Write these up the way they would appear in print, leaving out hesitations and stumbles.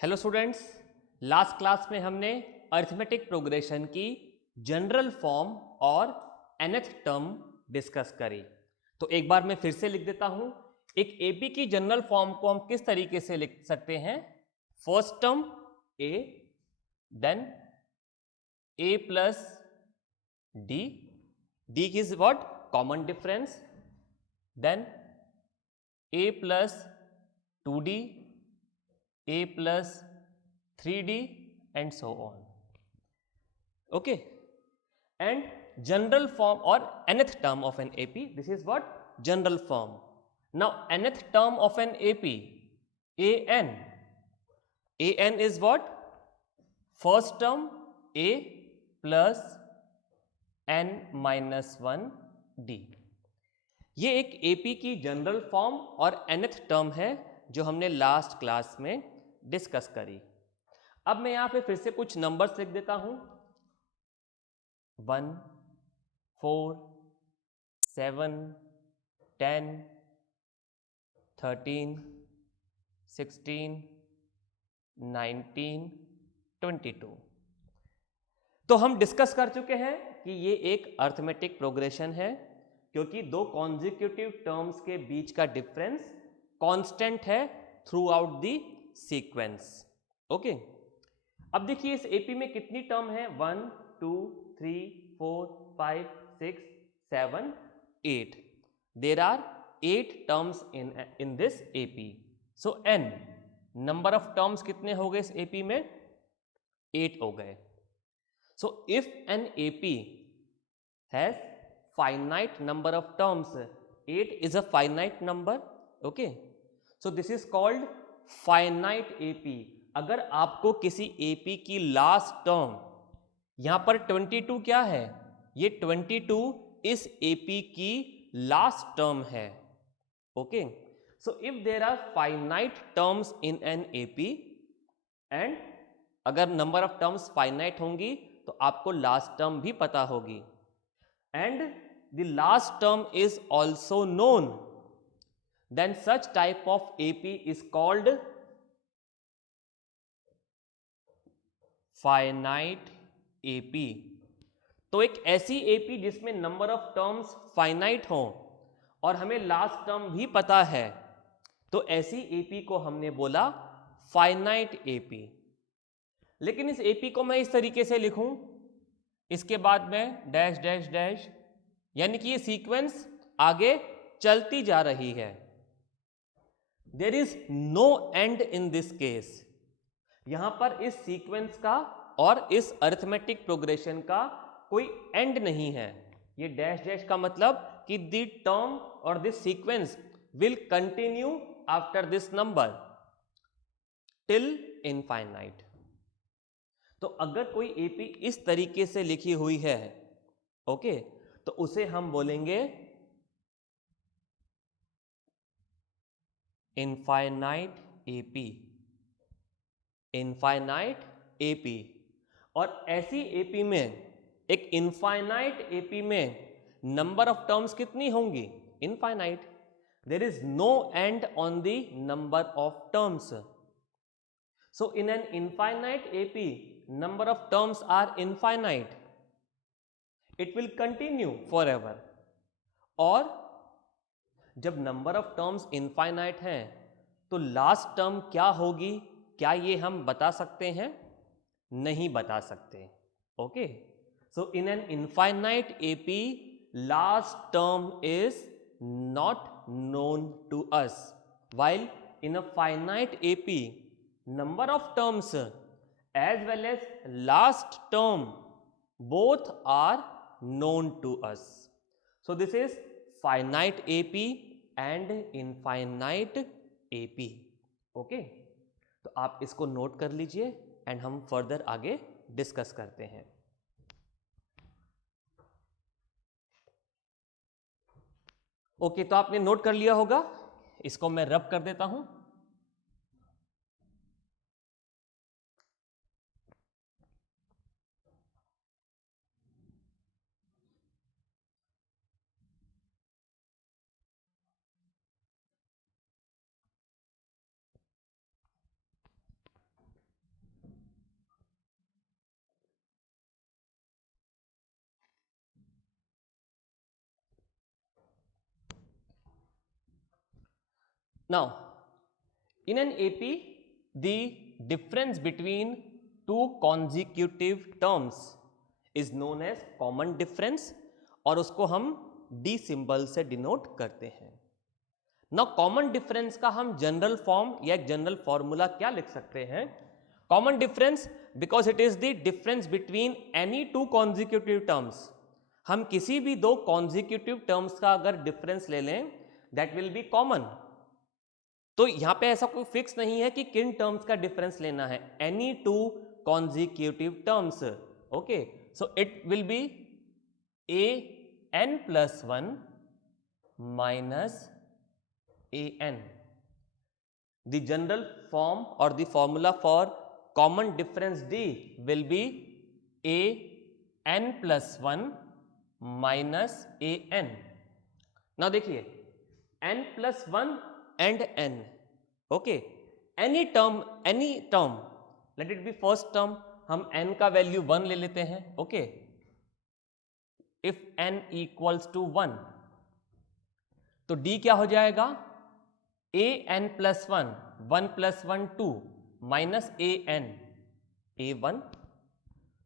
Hello students, last class में हमने arithmetic progression की जनरल फॉर्म और nth टर्म डिस्कस करी। तो एक बार मैं फिर से लिख देता हूं। एक एपी की जनरल फॉर्म को हम किस तरीके से लिख सकते हैं? First term A, then A plus D, D is what? Common difference, then A plus 2d, a plus 3d and so on. Okay, and general form or nth term of an AP, this is what? General form. Now nth term of an AP, an is what? First term a plus n minus 1 d. ये एक AP की general form और nth term है जो हमने last class में discuss करी। अब मैं यहां पे फिर से कुछ नंबर्स लिख देता हूं। 1, 4, 7, 10, 13, 16, 19, 22। तो हम डिस्कस कर चुके हैं कि ये एक अरिथमेटिक प्रोग्रेशन है क्योंकि दो कॉन्जिक्यूटिव टर्म्स के बीच का डिफरेंस कांस्टेंट है through out the sequence. Okay, अब देखिए इस एपी में कितनी टर्म है? 1, 2, 3, 4, 5, 6, 7, 8। There are 8 terms in this AP. So n number of terms कितने हो गए इस एपी में? 8 हो गए। So if an AP has finite number of terms, 8 is a finite number. Okay, so this is called finite AP. अगर आपको किसी AP की लास्ट टर्म, यहां पर 22 क्या है? ये 22 इस AP की लास्ट टर्म है। Okay, so if there are finite terms in an AP and अगर नंबर ऑफ टर्म्स फाइनाइट होंगी तो आपको लास्ट टर्म भी पता होगी and the last term is also known, then such type of AP is called finite AP. तो एक ऐसी AP जिसमें नंबर ऑफ टर्म्स फाइनाइट हो और हमें लास्ट टर्म भी पता है, तो ऐसी AP को हमने बोला फाइनाइट AP। लेकिन इस AP को मैं इस तरीके से लिखूं, इसके बाद में डैश डैश डैश, यानी कि ये सीक्वेंस आगे चलती जा रही है। There is no end in this case. यहां पर इस सीक्वेंस का और इस अरिथमेटिक प्रोग्रेशन का कोई एंड नहीं है। ये डैश डैश का मतलब कि द टर्म और this sequence will continue after this number till infinite. तो अगर कोई एपी इस तरीके से लिखी हुई है, ओके, तो उसे हम बोलेंगे इनफाइनाइट एपी। Infinite AP. और ऐसी एपी में, एक इनफाइनाइट एपी में नंबर ऑफ टर्म्स कितनी होंगी? Infinite. There is no end on the number of terms. So in an infinite AP number of terms are infinite, it will continue forever। और जब number of terms infinite हैं तो last term क्या होगी, क्या ये हम बता सकते हैं? नहीं बता सकते। Okay, so in an infinite AP last term is not known to us, while in a finite AP number of terms as well as last term both are known to us. So this is finite AP and infinite AP. Okay, तो आप इसको note कर लीजिए and हम further आगे discuss करते हैं। Okay, तो आपने नोट कर लिया होगा, इसको मैं रब कर देता हूं। Now, in an AP, the difference between two consecutive terms is known as common difference और उसको हम D सिंबल से डिनोट करते हैं। Now, कॉमन डिफरेंस का हम जनरल फॉर्म या एक जनरल फॉर्मूला क्या लिख सकते हैं? Common difference because it is the difference between any two consecutive terms. हम किसी भी दो कॉन्जिक्यूटिव टर्म्स का अगर डिफरेंस ले लें दैट विल बी कॉमन। तो यहां पे ऐसा कोई फिक्स नहीं है कि किन टर्म्स का डिफरेंस लेना है, any two consecutive terms. Okay, so it will be a N plus one minus A n. The general form or the formula for common difference D will be a n plus 1 minus a n. Now देखिए n plus 1 and n. Okay, any term, let it be first term, हम n का value 1 ले लेते हैं. Okay, if n equals to 1 तो D क्या हो जाएगा? A N plus one, one plus one two minus A N, A one.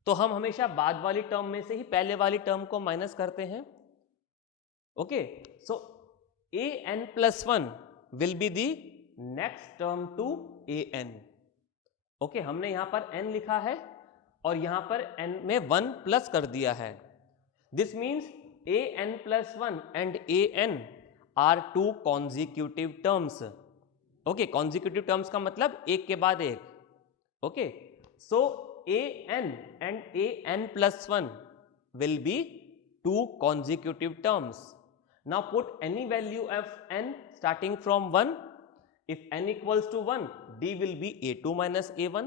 तो हम हमेशा बाद वाली टर्म में से ही पहले वाली टर्म को माइनस करते हैं। Okay, so a N plus one will be the next term to a n. Okay, हमने यहां पर n लिखा है और यहां पर n में 1 प्लस कर दिया है। This means a N plus one and a n are two consecutive terms. Okay, consecutive terms का मतलब एक के बाद एक। Okay, so a n and a N plus one will be two consecutive terms. Now put any value of n starting from 1. If n equals to 1, D will be a2 minus a1.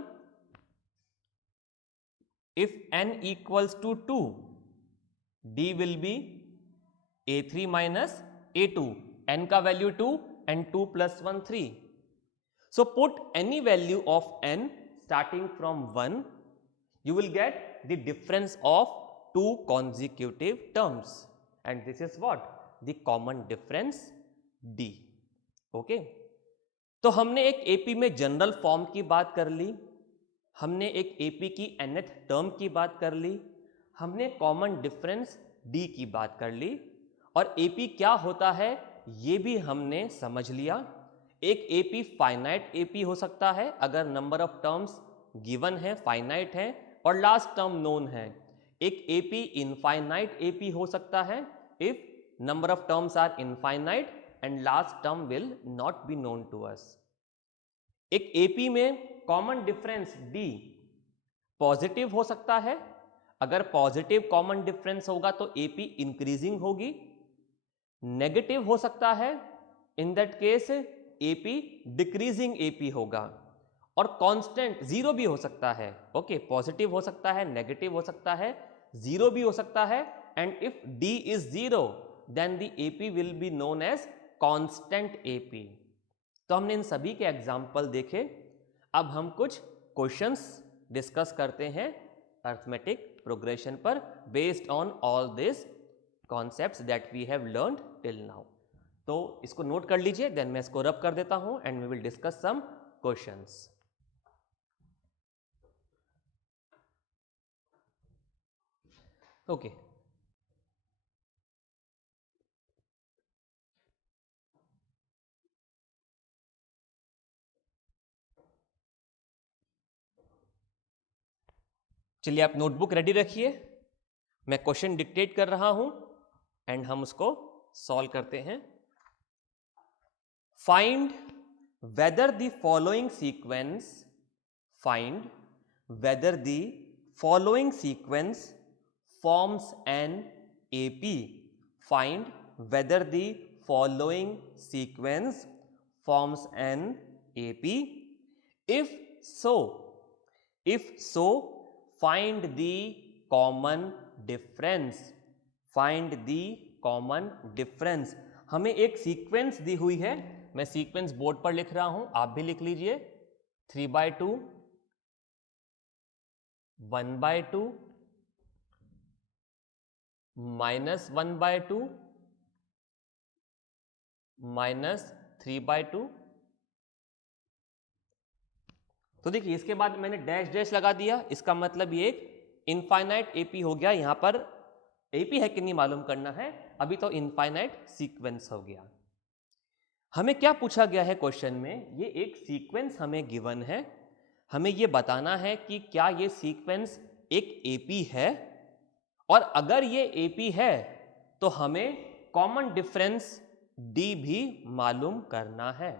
If n equals to 2, D will be a3 minus a2. n का value 2 and 2 plus 1 3. So put any value of n starting from 1, you will get the difference of two consecutive terms, and this is what the common difference D. Okay, तो हमने एक AP में general form की बात कर ली, हमने एक AP की nth टर्म की बात कर ली, हमने कॉमन डिफरेंस डी की बात कर ली, और एपी क्या होता है ये भी हमने समझ लिया। एक एपी फाइनाइट एपी हो सकता है अगर नंबर ऑफ टर्म्स गिवन है, फाइनाइट है और लास्ट टर्म नोन है। एक एपी इनफाइनाइट एपी हो सकता है if number of terms are infinite and last term will not be known to us. एक एपी में कॉमन डिफरेंस D पॉजिटिव हो सकता है। अगर पॉजिटिव कॉमन डिफरेंस होगा तो एपी इंक्रीजिंग होगी। नेगेटिव हो सकता है, in that case AP decreasing AP होगा। और कांस्टेंट जीरो भी हो सकता है। ओके, पॉजिटिव हो सकता है, नेगेटिव हो सकता है, जीरो भी हो सकता है, and if D is zero then the AP will be known as constant AP. तो हमने इन सभी के एग्जाम्पल देखे। अब हम कुछ क्वेश्चंस डिस्कस करते हैं अर्थमेटिक प्रोग्रेशन पर based on all this concepts that we have learned till now. तो इसको नोट कर लीजिए, देन मैं इसको रब कर देता हूं and we will discuss some questions. Okay, चलिए आप नोटबुक रेडी रखिए, मैं क्वेश्चन डिक्टेट कर रहा हूं एंड हम उसको सॉल्व करते हैं। Find whether the following sequence, find whether the following sequence forms an AP. Find whether the following sequence forms an AP. If so, find the common difference. Find the common difference. हमें एक sequence दी हुई है, मैं sequence board पर लिख रहा हूं, आप भी लिख लीजिए। 3/2, 1/2, -1/2, -3/2 तो देखिए इसके बाद मैंने डैश डैश लगा दिया, इसका मतलब ये एक इनफाइनाइट एपी हो गया। यहां पर एपी है कि नहीं मालूम करना है, अभी तो इनफाइनाइट सीक्वेंस हो गया। हमें क्या पूछा गया है क्वेश्चन में, ये एक सीक्वेंस हमें गिवन है, हमें ये बताना है कि क्या ये सीक्वेंस एक एपी है, और अगर ये एपी है तो हमें कॉमन डिफरेंस डी भी मालूम करना है।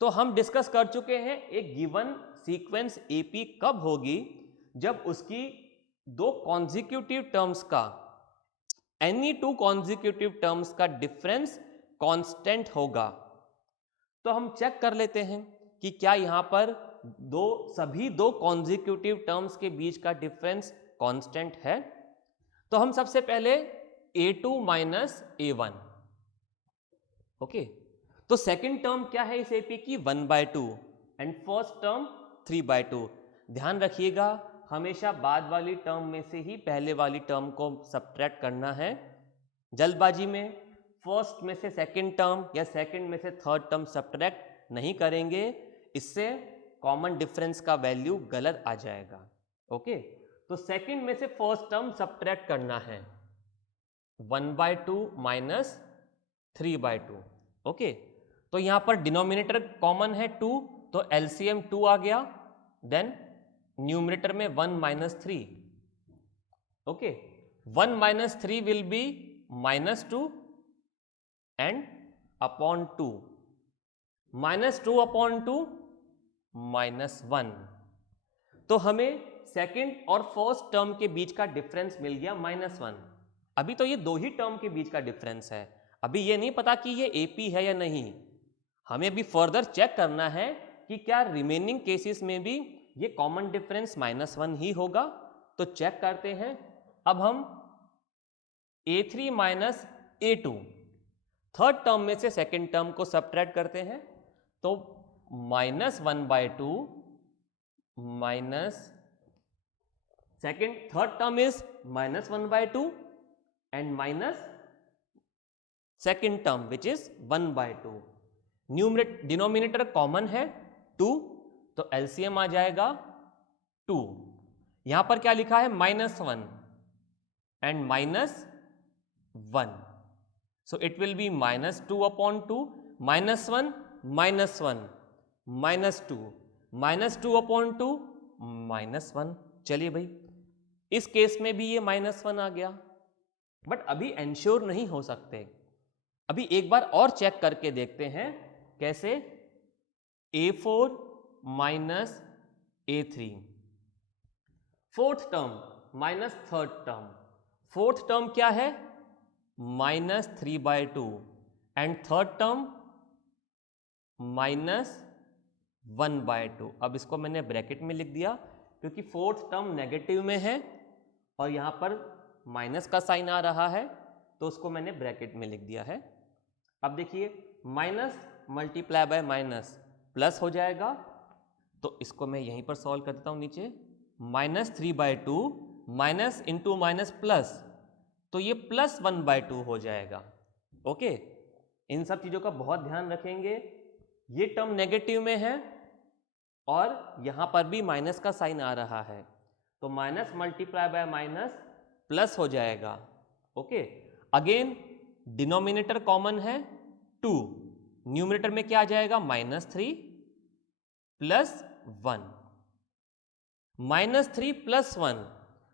तो हम डिस्कस कर चुके हैं एक गिवन सीक्वेंस एपी कब होगी, जब उसकी दो कॉन्जिक्यूटिव टर्म्स का, एनी टू कॉन्जिक्यूटिव टर्म्स का डिफरेंस कांस्टेंट होगा। तो हम चेक कर लेते हैं कि क्या यहां पर सभी दो कॉन्जिक्यूटिव टर्म्स के बीच का डिफरेंस कांस्टेंट है। तो हम सबसे पहले a2 माइनस a1, ओके। तो सेकंड टर्म क्या है इस एपी की, 1/2, एंड फर्स्ट टर्म 3/2। ध्यान रखिएगा हमेशा बाद वाली टर्म में से ही पहले वाली टर्म को सब्ट्रैक्ट करना है। जल्दबाजी में फर्स्ट में से सेकंड टर्म या सेकंड में से थर्ड टर्म सब्ट्रैक्ट नहीं करेंगे, इससे कॉमन डिफरेंस का वैल्यू गलत आ जाएगा, ओके। तो सेकंड में से फर्स्ट टर्म सब्ट्रैक्ट करना है, 1/2 माइनस 3/2, ओके। तो यहां पर डिनोमिनेटर कॉमन है 2, तो एलसीएम 2 आ गया, देन न्यूमरेटर में 1 minus 3, okay. 1 minus 3 will be -2 and upon 2, -2 upon 2 -1। तो हमें सेकंड और फर्स्ट टर्म के बीच का डिफरेंस मिल गया -1। अभी तो ये दो ही टर्म के बीच का डिफरेंस है, अभी ये नहीं पता कि ये एपी है या नहीं। हमें अभी फर्दर चेक करना है कि क्या रिमेनिंग केसेस में भी ये कॉमन डिफरेंस -1 ही होगा। तो चेक करते हैं। अब हम a3 minus a2, third term में से सेकंड टर्म को सब्ट्रैक्ट करते हैं, तो -1/2 minus second third term is -1/2 and minus second term which is 1/2। Numerator denominator common है 2, तो एलसीएम आ जाएगा 2। यहां पर क्या लिखा है, -1 and -1, so it will B -2 upon 2, -1 -1 -2, -2 upon 2 -1। चलिए भाई इस केस में भी ये -1 आ गया, बट अभी एंश्योर नहीं हो सकते। अभी एक बार और चेक करके देखते हैं कैसे। a4 minus a3, fourth term minus third term, fourth term क्या है -3/2 एंड थर्ड टर्म -1/2। अब इसको मैंने ब्रैकेट में लिख दिया क्योंकि फोर्थ टर्म नेगेटिव में है और यहां पर माइनस का साइन आ रहा है, तो उसको मैंने ब्रैकेट में लिख दिया है। अब देखिए minus multiply by minus plus हो जाएगा, तो इसको मैं यहीं पर सॉल्व कर देता हूं नीचे। -3/2 माइनस इंटू माइनस प्लस, तो ये +1/2 हो जाएगा, ओके। इन सब चीज़ों का बहुत ध्यान रखेंगे। ये टर्म नेगेटिव में है और यहां पर भी माइनस का साइन आ रहा है, तो minus multiply by minus plus हो जाएगा, ओके। अगेन डिनोमिनेटर कॉमन है 2, न्यूमरेटर में क्या आ जाएगा -3 + 1, -3 + 1,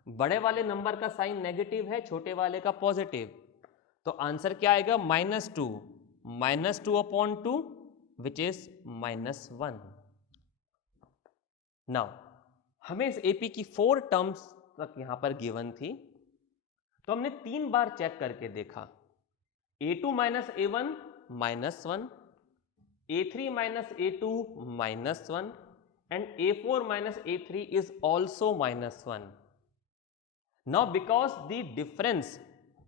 बड़े वाले नंबर का साइन नेगेटिव है, छोटे वाले का पॉजिटिव, तो आंसर क्या आएगा -2 अपॉन 2 विच इज -1। नाउ हमें इस एपी की 4 टर्म्स तक यहां पर गिवन थी, तो हमने 3 बार चेक करके देखा। a2 minus a1 -1, a3 minus a2 -1 and a4 minus a3 is also -1. Now because the difference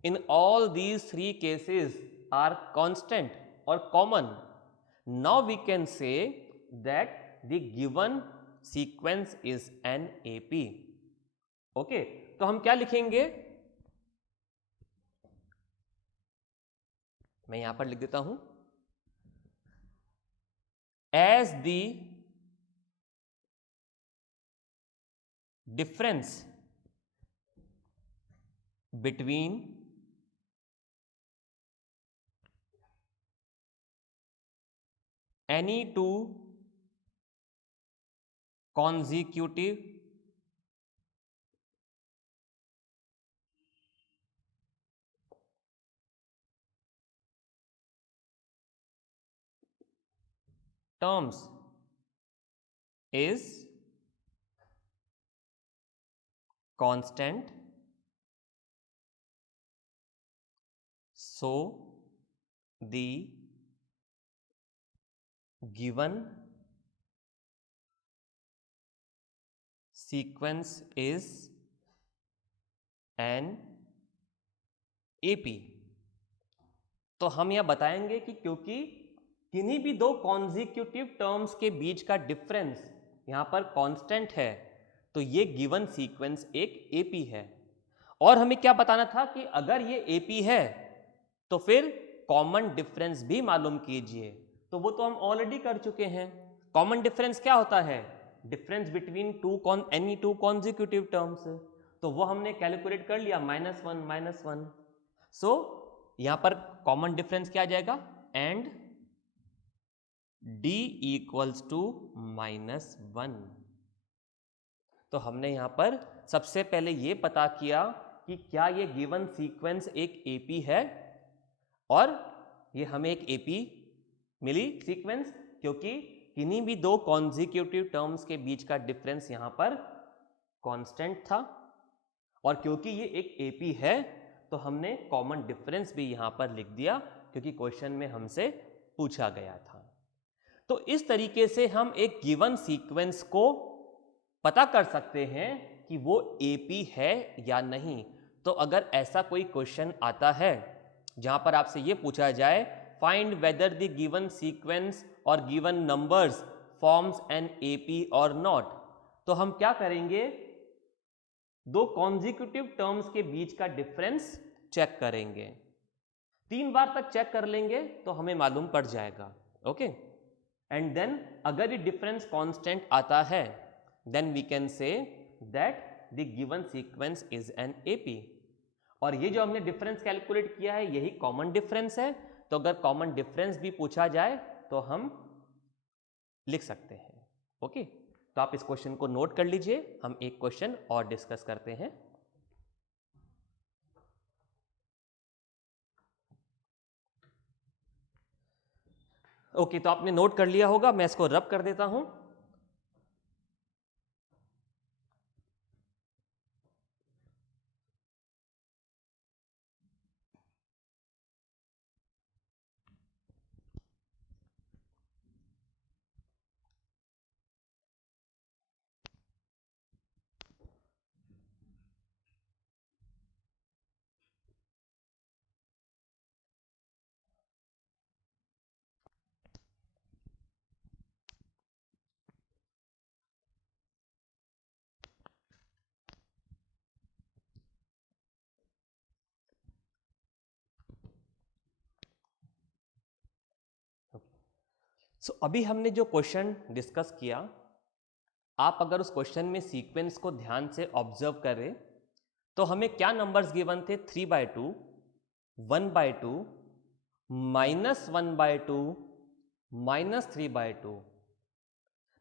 in all these 3 cases are constant or common, now we can say that the given sequence is an AP. Okay, तो हम क्या लिखेंगे, मैं यहां पर लिख देता हूं, as the difference between any two consecutive terms is constant, so the given sequence is an AP। तो हम यह बताएंगे कि क्योंकि किन्हीं भी दो कॉन्जिक्यूटिव टर्म्स के बीच का डिफरेंस यहां पर कांस्टेंट है, तो ये गिवन सीक्वेंस एक एपी है। और हमें क्या बताना था कि अगर ये एपी है तो फिर कॉमन डिफरेंस भी मालूम कीजिए। तो वो तो हम ऑलरेडी कर चुके हैं। कॉमन डिफरेंस क्या होता है? Difference between any two consecutive terms. तो वो हमने कैलकुलेट कर लिया, -1 सो यहां पर कॉमन डिफरेंस क्या आ जाएगा? And d equals to -1। तो हमने यहां पर सबसे पहले ये पता किया कि क्या ये गिवन सीक्वेंस एक एपी है, और ये हमें एक एपी मिली सीक्वेंस क्योंकि किन्हीं भी दो कॉन्जिक्यूटिव टर्म्स के बीच का डिफरेंस यहां पर कांस्टेंट था, और क्योंकि ये एक एपी है तो हमने कॉमन डिफरेंस भी यहां पर लिख दिया क्योंकि क्वेश्चन में हमसे पूछा गया था। तो इस तरीके से हम एक गिवन सीक्वेंस को पता कर सकते हैं कि वो एपी है या नहीं। तो अगर ऐसा कोई क्वेश्चन आता है जहां पर आपसे ये पूछा जाए find whether the given sequence और given numbers forms an AP और नॉट, तो हम क्या करेंगे? दो कॉन्जिक्यूटिव टर्म्स के बीच का डिफरेंस चेक करेंगे। 3 बार तक चेक कर लेंगे तो हमें मालूम पड़ जाएगा। ओके, एंड देन अगर ये डिफरेंस कांस्टेंट आता है then we can say that the given sequence is an AP. और ये जो हमने डिफरेंस कैलकुलेट किया है यही कॉमन डिफरेंस है। तो अगर कॉमन डिफरेंस भी पूछा जाए तो हम लिख सकते हैं। ओके, तो आप इस क्वेश्चन को नोट कर लीजिए। हम एक क्वेश्चन और डिस्कस करते हैं। ओके, तो आपने नोट कर लिया होगा, मैं इसको रब कर देता हूं। अभी हमने जो क्वेश्चन डिस्कस किया, आप अगर उस क्वेश्चन में सीक्वेंस को ध्यान से ऑब्जर्व करें तो हमें क्या नंबर्स गिवन थे? 3/2, 1/2, -1/2, -3/2।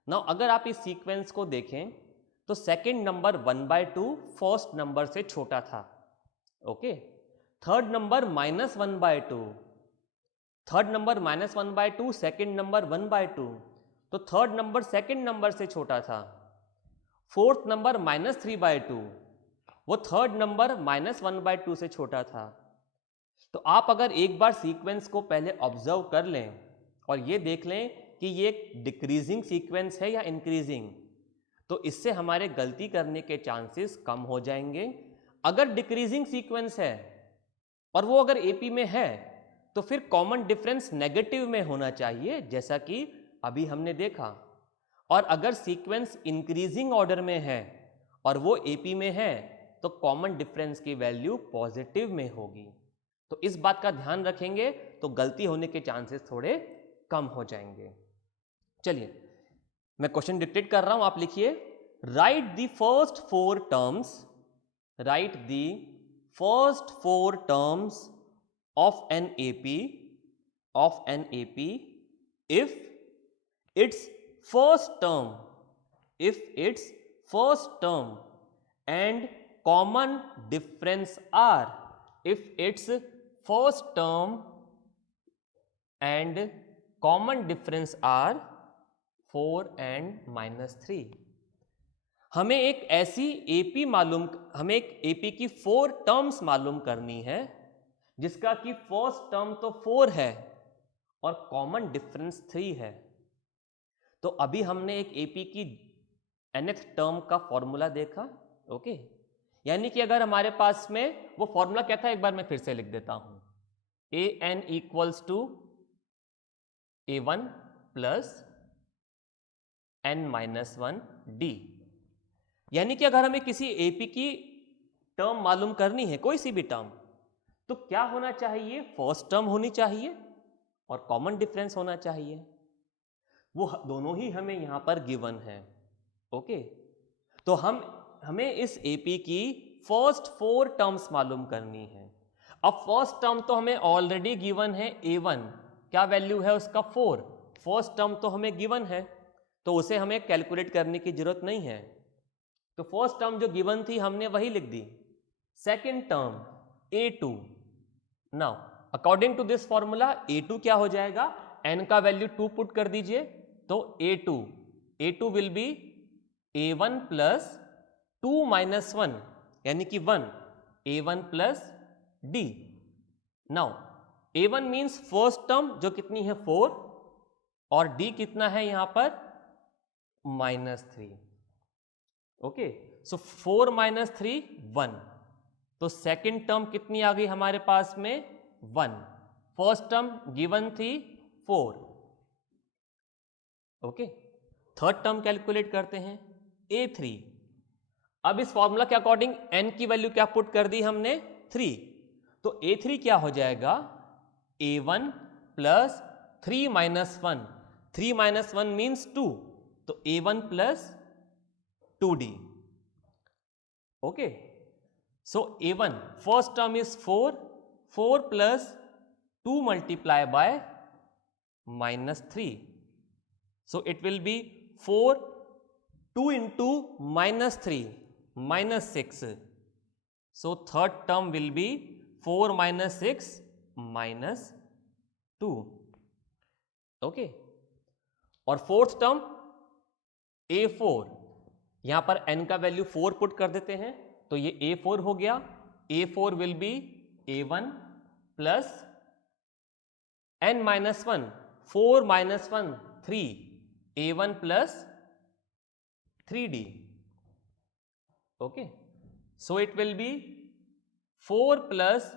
नाउ अगर आप इस सीक्वेंस को देखें तो सेकंड नंबर 1/2 फर्स्ट नंबर से छोटा था। Okay, third number -1/2, third number -1/2, second number 1/2, तो थर्ड नंबर सेकंड नंबर से छोटा था। फोर्थ नंबर -3/2, वो थर्ड नंबर -1/2 से छोटा था। तो आप अगर एक बार सीक्वेंस को पहले ऑब्जर्व कर लें और ये देख लें कि ये एक डिक्रीजिंग सीक्वेंस है या इंक्रीजिंग, तो इससे हमारे गलती करने के चांसेस कम हो जाएंगे। अगर डिक्रीजिंग सीक्वेंस है और वो अगर एपी में है तो फिर कॉमन डिफरेंस नेगेटिव में होना चाहिए, जैसा कि अभी हमने देखा। और अगर सीक्वेंस इंक्रीजिंग ऑर्डर में है और वो एपी में है तो कॉमन डिफरेंस की वैल्यू पॉजिटिव में होगी। तो इस बात का ध्यान रखेंगे तो गलती होने के चांसेस थोड़े कम हो जाएंगे। चलिए मैं क्वेश्चन डिक्टेट कर रहा हूं, आप लिखिए। write the first four terms of an AP if its first term and common difference are, if its first term and common difference are 4 and -3। हमें एक AP की 4 टर्म्स मालूम करनी है जिसका कि फर्स्ट टर्म तो 4 है और कॉमन डिफरेंस 3 है। तो अभी हमने एक AP की nth टर्म का फॉर्मूला देखा। ओके, यानी कि अगर हमारे पास में वो फॉर्मूला क्या था, एक बार मैं फिर से लिख देता हूं। an equals to a1 plus n-1 d। यानी कि अगर हमें किसी AP की टर्म मालूम करनी है, कोई सी भी टर्म, तो क्या होना चाहिए, फर्स्ट टर्म होनी चाहिए और कॉमन डिफरेंस होना चाहिए। वो दोनों ही हमें यहां पर गिवन है। ओके, तो हमें इस AP की फर्स्ट 4 टर्म्स मालूम करनी है। अब फर्स्ट टर्म तो हमें ऑलरेडी गिवन है a1, क्या वैल्यू है उसका 4। फर्स्ट टर्म तो हमें गिवन है तो उसे हमें कैलकुलेट करने की जरूरत नहीं है, तो फर्स्ट टर्म जो गिवन थी हमने वही लिख दी। Second term a2, now according to this formula a2 क्या हो जाएगा, n का वैल्यू 2 पुट कर दीजिए, तो a2 will be a1 plus 2 minus 1 यानी कि 1, a1 plus d। Now a1 means first term जो कितनी है 4 और d कितना है यहां पर -3। ओके, सो 4 माइनस 3 1, तो सेकेंड टर्म कितनी आ गई हमारे पास में 1। फर्स्ट टर्म गिवन थी 4। ओके, थर्ड टर्म कैलकुलेट करते हैं a3। अब इस फॉर्मूला के अकॉर्डिंग n की वैल्यू क्या पुट कर दी हमने 3, तो a3 क्या हो जाएगा a1 plus 3 minus 1, 3 minus 1 means 2, तो a1 plus 2d। Okay, so a1 first term is 4 plus 2 multiply by -3, so it will be 4, 2 into -3 -6, so third term will be 4 minus 6 minus 2। Okay, और fourth term a4, यहां पर n का value 4 put कर देते हैं तो ये a4 हो गया। a4 will be a1 plus n-1, 4 minus 1 3, a1 plus 3d। Okay, so it will B 4 plus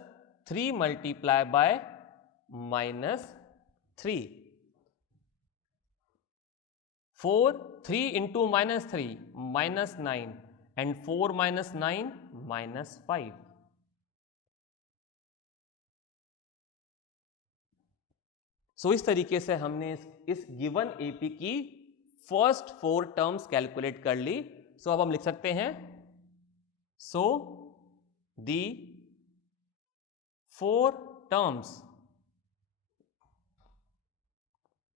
3 multiply by -3, 4, 3 into -3 -9 and 4 minus 9 -5। सो इस तरीके से हमने इस गिवन AP की फर्स्ट 4 टर्म्स कैलकुलेट कर ली। सो अब हम लिख सकते हैं, सो दी 4 terms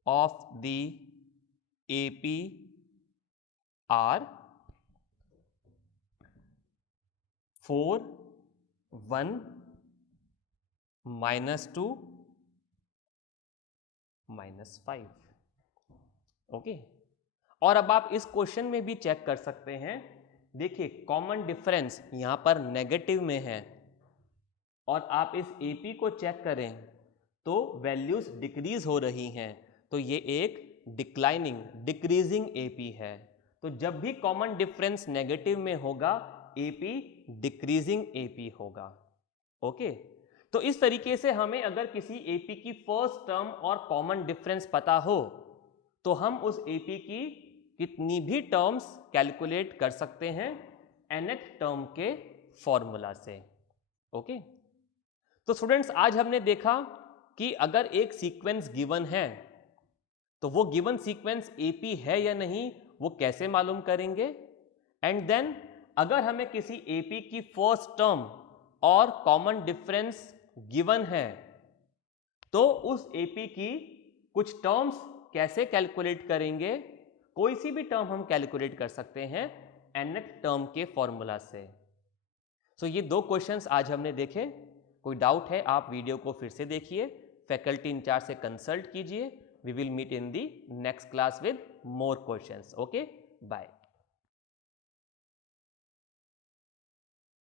of the AP are 4, 1, -2, -5। Okay, और अब आप इस क्वेश्चन में भी चेक कर सकते हैं। देखिए कॉमन डिफरेंस यहां पर नेगेटिव में है और आप इस AP को चेक करें तो वैल्यूज डिक्रीज हो रही हैं, तो ये एक डिक्रीजिंग AP है। तो जब भी कॉमन डिफरेंस नेगेटिव में होगा AP डिक्रीजिंग AP होगा। ओके, तो इस तरीके से हमें अगर किसी AP की फर्स्ट टर्म और कॉमन डिफरेंस पता हो तो हम उस AP की कितनी भी टर्म्स कैलकुलेट कर सकते हैं nth टर्म के फॉर्मूला से। ओके, तो स्टूडेंट्स आज हमने देखा कि अगर एक सीक्वेंस गिवन है तो वो गिवन सीक्वेंस AP है या नहीं वो कैसे मालूम करेंगे। एंड देन अगर हमें किसी एपी की फर्स्ट टर्म और कॉमन डिफरेंस गिवन है तो उस एपी की कुछ टर्म्स कैसे कैलकुलेट करेंगे? कोई सी भी टर्म हम कैलकुलेट कर सकते हैं nth टर्म के फॉर्मूला से। सो ये दो क्वेश्चंस आज हमने देखे। कोई डाउट है आप वीडियो को फिर से देखिए, फैकल्टी इंचार्ज से कंसल्ट कीजिए। We will meet in the next class with more questions. Okay, bye.